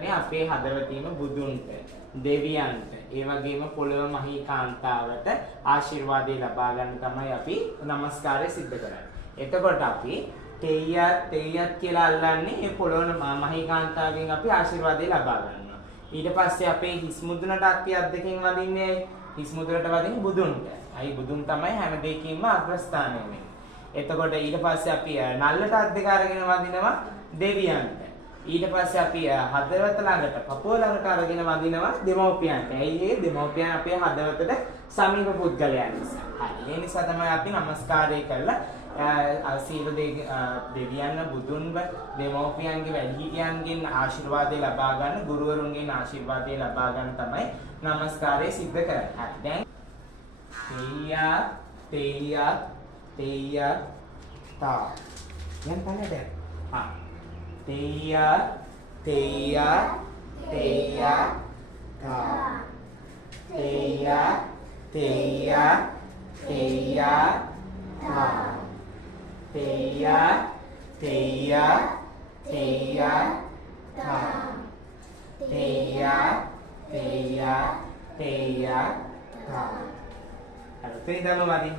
කරන්නේ අපේ හදවතීම බුදුන්ට, දෙවියන්ට, ඒ වගේම පොළොව මහී කාන්තාවට ආශිර්වාදය ලබා ගන්න තමයි අපි নমස්කාරය සිද්ධ කරන්නේ. එතකොට අපි තෙය්‍යත් කියලා අල්ලන්නේ මේ පොළොව මහී කාන්තාවගෙන් අපි ආශිර්වාදය ලබා ගන්නවා. ඊට පස්සේ අපේ හිස් මුදුනට අපි අත් දෙකෙන් වදින්නේ හිස් මුදුනට වදින්නේ බුදුන්ට. අයි බුදුන් තමයි හැම දෙයකින්ම අග්‍රස්ථානය වෙන්නේ. එතකොට ඊට පස්සේ අපි නල්ලට අත් දෙක අරගෙන වදිනවා දෙවියන්ට. ඊට පස්සේ අපි හදවත ළඟට පපුව ළඟට අරගෙන වදිනවා දෙමව්පියන්ට. ඇයි ඒ දෙමව්පියන් අපේ හදවතට සමීප පුද්ගලයන් නිසා. හරි. ඒ නිසා තමයි අපි নমස්කාරය කරලා සීල දෙවියන් බුදුන්ව දෙමව්පියන්ගේ වැඩිහිටියන්ගෙන් ආශිර්වාදය ලබා ගන්න, ගුරුවරුන්ගෙන් ආශිර්වාදය ලබා ගන්න තමයි নমස්කාරය සිද්ධ කරන්නේ. හරි. දැන් තෙය්‍යා තා යන් පළද හා තෙය්‍යා තා තෙය්‍යා තා තෙය්‍යා තා. Ada, ini dalam lagi.